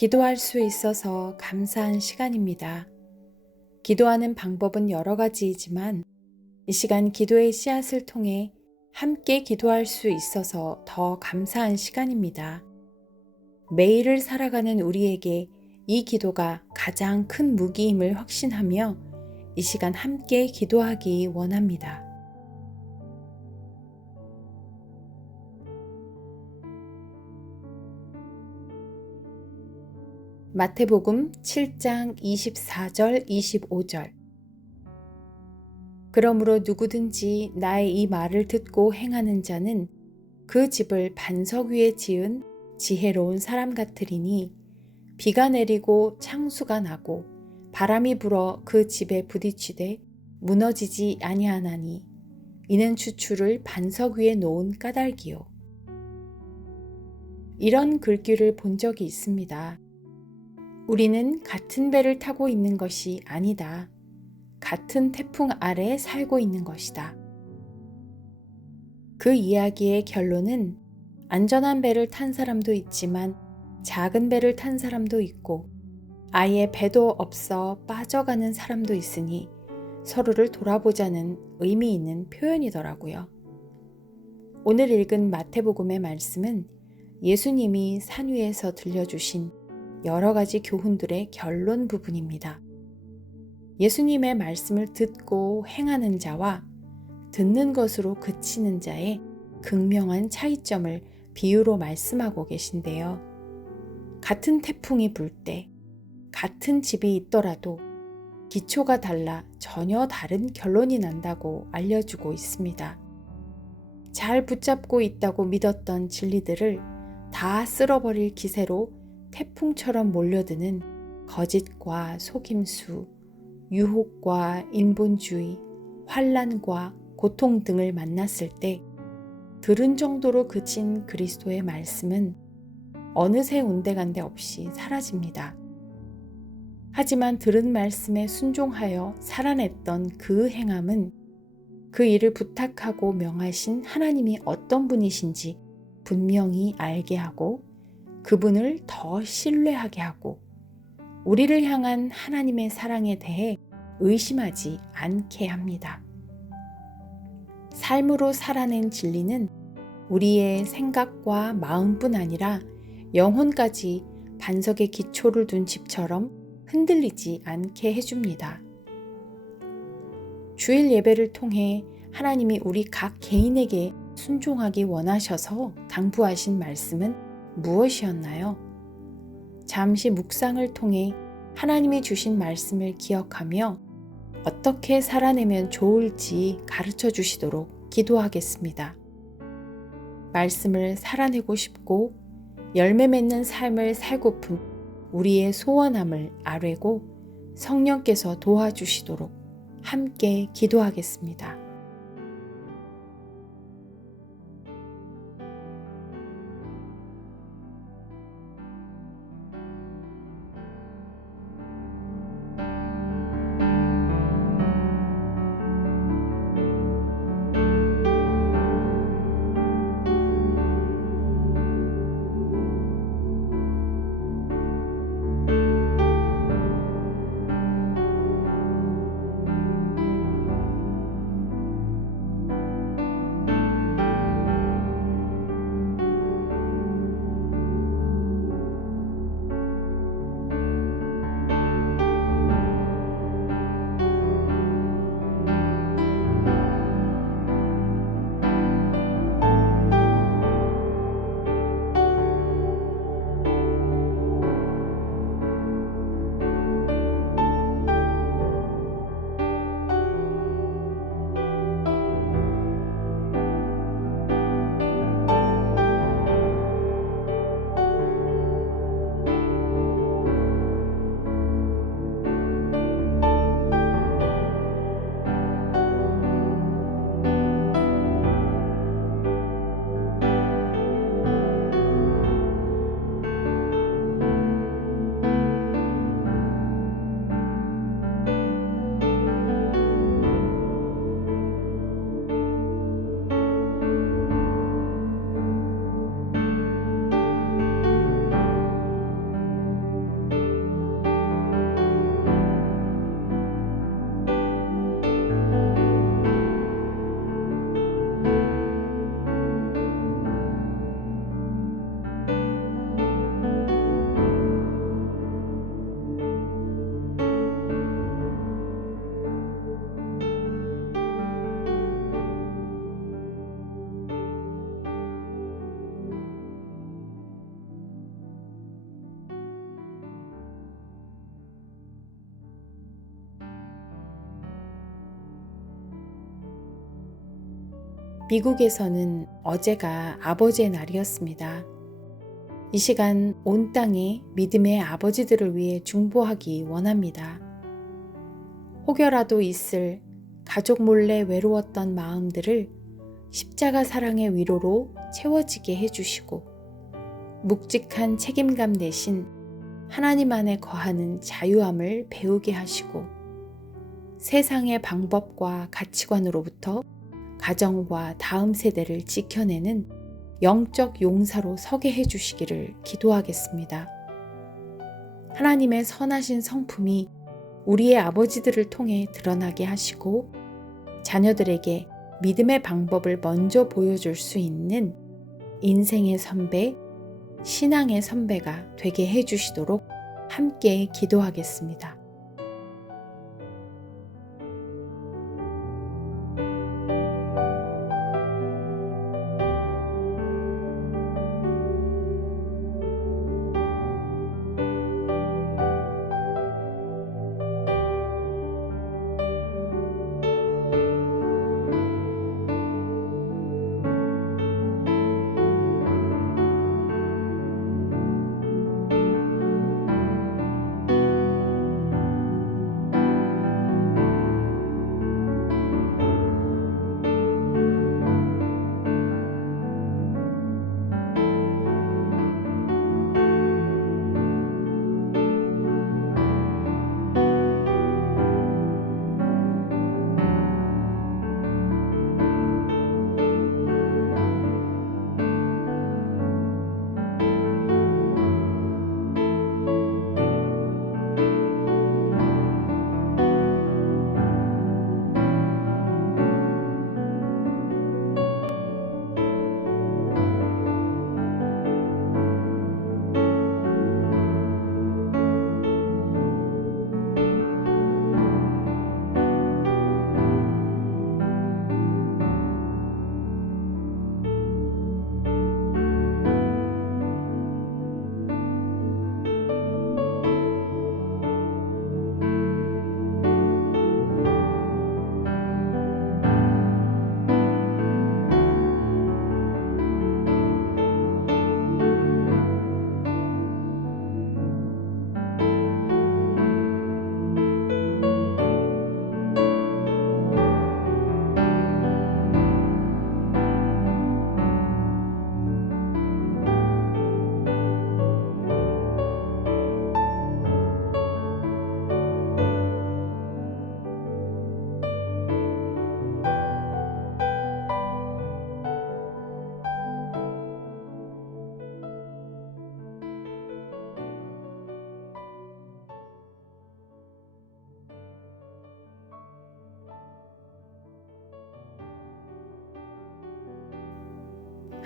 기도할 수 있어서 감사한 시간입니다. 기도하는 방법은 여러 가지이지만 이 시간 기도의 씨앗을 통해 함께 기도할 수 있어서 더 감사한 시간입니다. 매일을 살아가는 우리에게 이 기도가 가장 큰 무기임을 확신하며 이 시간 함께 기도하기 원합니다. 마태복음 7장 24절 25절 그러므로 누구든지 나의 이 말을 듣고 행하는 자는 그 집을 반석 위에 지은 지혜로운 사람 같으리니 비가 내리고 창수가 나고 바람이 불어 그 집에 부딪히되 무너지지 아니하나니 이는 추추를 반석 위에 놓은 까닭이요. 이런 글귀를 본 적이 있습니다. 우리는 같은 배를 타고 있는 것이 아니다. 같은 태풍 아래 살고 있는 것이다. 그 이야기의 결론은 안전한 배를 탄 사람도 있지만 작은 배를 탄 사람도 있고 아예 배도 없어 빠져가는 사람도 있으니 서로를 돌아보자는 의미 있는 표현이더라고요. 오늘 읽은 마태복음의 말씀은 예수님이 산 위에서 들려주신 여러 가지 교훈들의 결론 부분입니다. 예수님의 말씀을 듣고 행하는 자와 듣는 것으로 그치는 자의 극명한 차이점을 비유로 말씀하고 계신데요. 같은 태풍이 불 때, 같은 집이 있더라도 기초가 달라 전혀 다른 결론이 난다고 알려주고 있습니다. 잘 붙잡고 있다고 믿었던 진리들을 다 쓸어버릴 기세로 태풍처럼 몰려드는 거짓과 속임수, 유혹과 인본주의, 환난과 고통 등을 만났을 때 들은 정도로 그친 그리스도의 말씀은 어느새 온데간데 없이 사라집니다. 하지만 들은 말씀에 순종하여 살아냈던 그 행함은 그 일을 부탁하고 명하신 하나님이 어떤 분이신지 분명히 알게 하고 그분을 더 신뢰하게 하고 우리를 향한 하나님의 사랑에 대해 의심하지 않게 합니다. 삶으로 살아낸 진리는 우리의 생각과 마음뿐 아니라 영혼까지 반석에 기초를 둔 집처럼 흔들리지 않게 해줍니다. 주일 예배를 통해 하나님이 우리 각 개인에게 순종하기 원하셔서 당부하신 말씀은 무엇이었나요? 잠시 묵상을 통해 하나님이 주신 말씀을 기억하며 어떻게 살아내면 좋을지 가르쳐 주시도록 기도하겠습니다. 말씀을 살아내고 싶고 열매 맺는 삶을 살고픈 우리의 소원함을 아뢰고 성령께서 도와주시도록 함께 기도하겠습니다. 미국에서는 어제가 아버지의 날이었습니다. 이 시간 온 땅에 믿음의 아버지들을 위해 중보하기 원합니다. 혹여라도 있을 가족 몰래 외로웠던 마음들을 십자가 사랑의 위로로 채워지게 해주시고 묵직한 책임감 대신 하나님 안에 거하는 자유함을 배우게 하시고 세상의 방법과 가치관으로부터 가정과 다음 세대를 지켜내는 영적 용사로 서게 해주시기를 기도하겠습니다. 하나님의 선하신 성품이 우리의 아버지들을 통해 드러나게 하시고 자녀들에게 믿음의 방법을 먼저 보여줄 수 있는 인생의 선배, 신앙의 선배가 되게 해주시도록 함께 기도하겠습니다.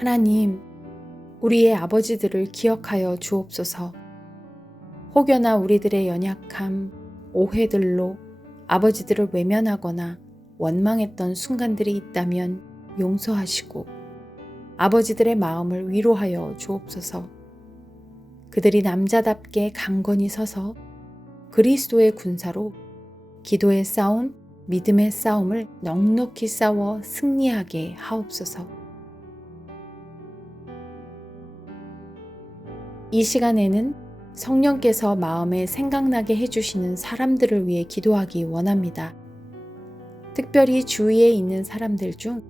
하나님, 우리의 아버지들을 기억하여 주옵소서. 혹여나 우리들의 연약함, 오해들로 아버지들을 외면하거나 원망했던 순간들이 있다면 용서하시고 아버지들의 마음을 위로하여 주옵소서. 그들이 남자답게 강건히 서서 그리스도의 군사로 기도의 싸움, 믿음의 싸움을 넉넉히 싸워 승리하게 하옵소서. 이 시간에는 성령께서 마음에 생각나게 해주시는 사람들을 위해 기도하기 원합니다. 특별히 주위에 있는 사람들 중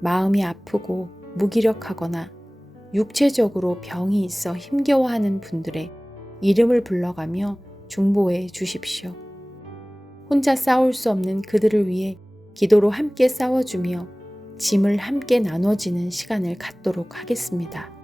마음이 아프고 무기력하거나 육체적으로 병이 있어 힘겨워하는 분들의 이름을 불러가며 중보해 주십시오. 혼자 싸울 수 없는 그들을 위해 기도로 함께 싸워주며 짐을 함께 나눠지는 시간을 갖도록 하겠습니다.